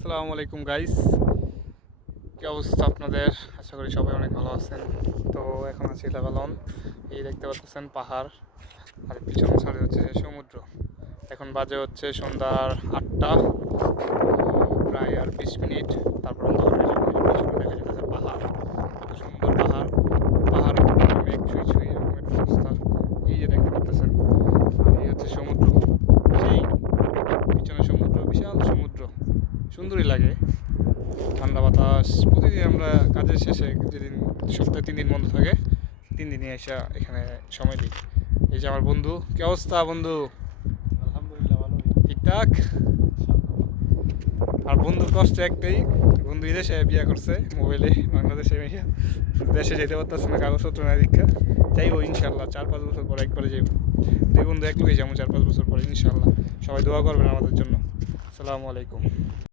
আসসালামু আলাইকুম গাইস কি অবস্থা আপনাদের? আশা করি সবাই অনেক ভালো আছেন। তো এখন আছি লেবালন এই দেখতে পাচ্ছেন পাহাড়। আর পিছনে সাইডে হচ্ছে সমুদ্র। এখন বাজে হচ্ছে সন্ধ্যার আটটা। প্রায় আর বিশ মিনিট। তারপর দেখা পাহাড়। সুন্দর পাহাড়। পাহাড় দেখতে এই হচ্ছে সমুদ্র। পিছনে সমুদ্র, বিশাল সমুদ্র। সুন্দরই লাগে। ঠান্ডা বাতাস প্রতিদিন আমরা কাজের শেষে যেদিন সপ্তাহে তিন দিন বন্ধ থাকে তিন দিনই এসে এখানে সময় দিই। এই যে আমার বন্ধু কি অবস্থা বন্ধু? আলহামদুলিল্লাহ ভালো ঠিকঠাক? আর বন্ধুর কষ্ট একটাই বন্ধু দেশে বিয়ে করছে মোবাইলে বাংলাদেশে মেয়ে দেশে যেতে পারতেছে না কাগজপত্র না দীক্ষা। যাইবো ইনশাল্লাহ চার পাঁচ বছর পরে একবারে যাইব। দুই বন্ধু এক লোকে যাব চার পাঁচ বছর পরে ইনশাল্লাহ সবাই দোয়া করবেন আমাদের জন্য। আসসালামু আলাইকুম।